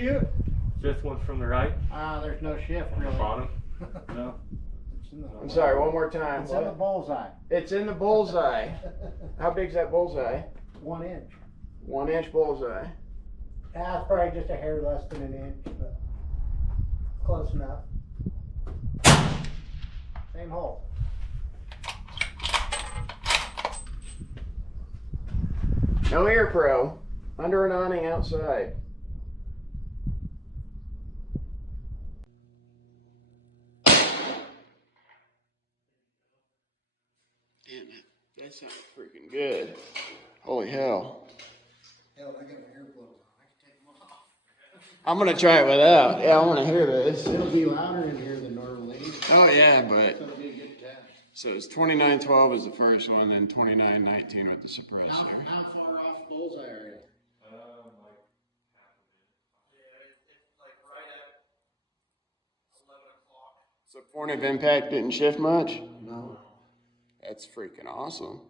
shoot? Fifth one from the right. There's no shift really. Bottom. No. I'm sorry, one more time. It's in the bullseye. It's in the bullseye. How big's that bullseye? 1 inch. 1 inch bullseye. It's probably just a hair less than an inch, but close enough. Same hole. No ear pro. Under an awning outside. Damn it. That sounds freaking good. Holy hell. Hell, I got my earplugs on. I can take them off. I'm gonna try it without. Yeah, I wanna hear this. It'll be louder in here than normally. Oh yeah, but It'll be a good test. so it's 2912 is the first one, then 2919 with the suppressor. How far off bullseye are you? Like half a minute. Yeah, it's like right at 11 o'clock. So point of impact didn't shift much? No. That's freaking awesome.